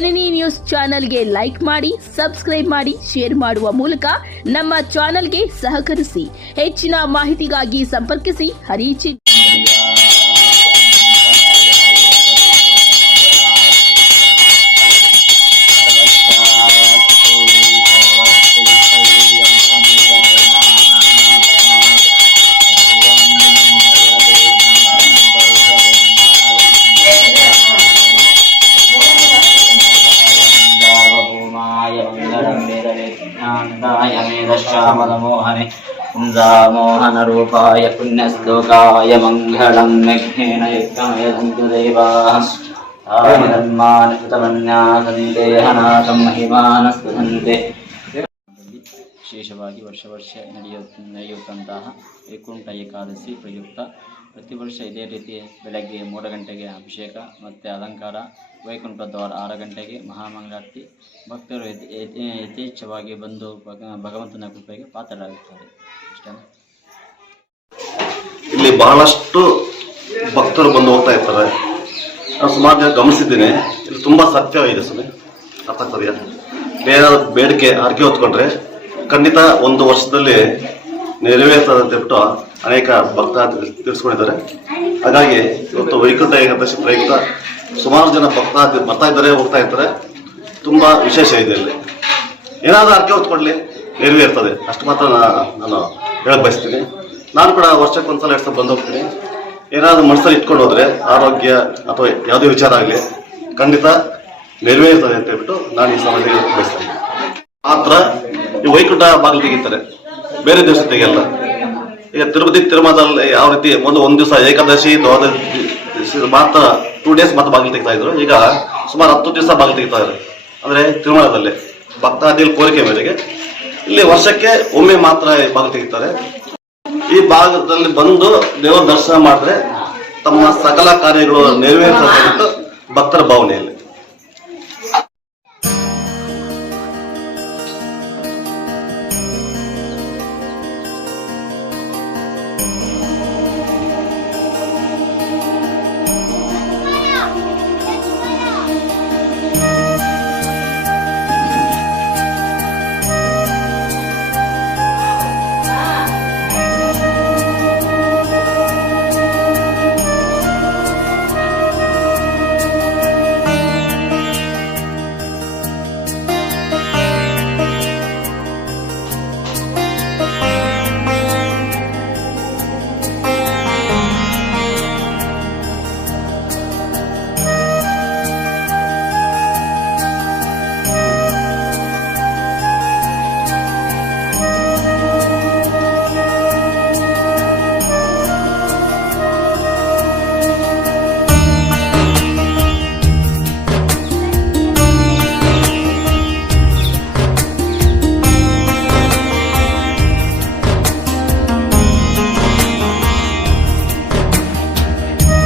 ಜನನಿ news ಚಾನೆಲ್ಗೆ like ಮಾಡಿ, subscribe ಮಾಡಿ, ಶೇರ್ ಮಾಡುವ ಮೂಲಕ ನಮ್ಮ ಚಾನೆಲ್ಗೆ ಸಹಕರಿಸಿ. ಹೆಚ್ಚಿನ ಮಾಹಿತಿಗಾಗಿ ಸಂಪರ್ಕಿಸಿ ಹರಿಚಿ. मोहने मोहन रूपाय पुण्यश्लोकाय मंगलम मेघेन यज्ञमय सन्तु देवाः धर्मान् कृतमन्यासन्ते हनातं महिमानस्तुन्ते. ವಿಶೇಷವಾಗಿ ವರ್ಷ ನಡೆಯುತ್ತಂತಹ ವೈಕುಂಠ ಏಕಾದಶಿ ಪ್ರಯುಕ್ತ ಪ್ರತಿ ವರ್ಷ ಇದೇ ರೀತಿ ಬೆಳಗ್ಗೆ 3 ಗಂಟೆಗೆ ಅಭಿಷೇಕ ಮತ್ತು ಅಲಂಕಾರ, ವೈಕುಂಠ ದ್ವಾರ 6 ಗಂಟೆಗೆ ಮಹಾಮಂಗಳಾರತಿ. ಭಕ್ತರು ಯಥೇಚ್ಛವಾಗಿ ಬಂದು ಭಗವಂತನ ಕೃಪೆಗೆ ಪಾತ್ರರಾಗುತ್ತಾರೆ. ಇಲ್ಲಿ ಬಹಳಷ್ಟು ಭಕ್ತರು ಬಂದು ಹೋಗ್ತಾ ಇರ್ತಾರೆ. ನಾನು ಸುಮಾರು ಜನ ಗಮನಿಸಿದ್ದೀನಿ. ಇಲ್ಲಿ ತುಂಬಾ ಸತ್ಯವಿದೆ ಸ್ವಾಮಿ, ಅರ್ಥ ಆಗ್ತದೆಯಾ? ಬೇಡಿಕೆ ಅರ್ಕೆ ಹೊತ್ಕೊಂಡ್ರೆ ಖಂಡಿತ ಒಂದು ವರ್ಷದಲ್ಲಿ ನೆರವೇರ್ತದೆ ಅಂತ ಹೇಳ್ಬಿಟ್ಟು ಅನೇಕ ಭಕ್ತ ತಿಳಿಸ್ಕೊಂಡಿದ್ದಾರೆ. ಹಾಗಾಗಿ ಇವತ್ತು ವೈಕುಂಠ ಏಕಾದಶಿ ಪ್ರಯುಕ್ತ ಸುಮಾರು ಜನ ಭಕ್ತ ಬರ್ತಾ ಇದ್ದಾರೆ, ಹೋಗ್ತಾ ಇರ್ತಾರೆ. ತುಂಬಾ ವಿಶೇಷ ಇದೆ. ಇಲ್ಲಿ ಏನಾದ್ರೂ ಅರ್ಕೆ ಹೊತ್ಕೊಡ್ಲಿ, ನೆರವೇರ್ತದೆ, ಅಷ್ಟು ಮಾತ್ರ ನಾನು ಹೇಳಕ್ ಬಯಸ್ತೀನಿ. ನಾನು ಕೂಡ ವರ್ಷಕ್ಕೊಂದ್ಸಲ 2 ಸಲ ಬಂದು ಹೋಗ್ತೀನಿ. ಏನಾದ್ರು ಮನಸ್ಸಲ್ಲಿ ಇಟ್ಕೊಂಡು ಹೋದ್ರೆ ಆರೋಗ್ಯ ಅಥವಾ ಯಾವುದೇ ವಿಚಾರ ಆಗಲಿ ಖಂಡಿತ ನೆರವೇರ್ತದೆ ಅಂತ ಹೇಳ್ಬಿಟ್ಟು ನಾನು ಈ ಸಮಾಜಕ್ಕೆ ಬಯಸ್ತೇನೆ. ಮಾತ್ರ ಈ ವೈಕುಂಠ ಬಾಗಿಲು ತೆಗಿತಾರೆ, ಬೇರೆ ದಿವಸ ತೆಗೆಯಲ್ಲ. ಈಗ ತಿರುಮಲದಲ್ಲಿ ಯಾವ ರೀತಿ ಒಂದು ದಿವಸ ಏಕಾದಶಿ ಮಾತ್ರ 2 ಡೇಸ್ ಮಾತ್ರ ಬಾಗಿಲು ತೆಗಿತಾ ಇದ್ರು. ಈಗ ಸುಮಾರು 10 ದಿವಸ ಬಾಗಿಲು ತೆಗಿತಾ ಇದ್ದಾರೆ. ಅಂದ್ರೆ ತಿರುಮಲದಲ್ಲಿ ಭಕ್ತಾದಿಗಳ ಕೋರಿಕೆ ಮೇರೆಗೆ ಇಲ್ಲಿ ವರ್ಷಕ್ಕೆ ಒಮ್ಮೆ ಮಾತ್ರ ಬಾಗಿಲು ತೆಗಿತಾರೆ. ಈ ಭಾಗದಲ್ಲಿ ಬಂದು ದೇವರ ದರ್ಶನ ಮಾಡಿದ್ರೆ ತಮ್ಮ ಸಕಲ ಕಾರ್ಯಗಳು ನೆರವೇರ್ತದೆ ಭಕ್ತರ ಭಾವನೆಯಲ್ಲಿ.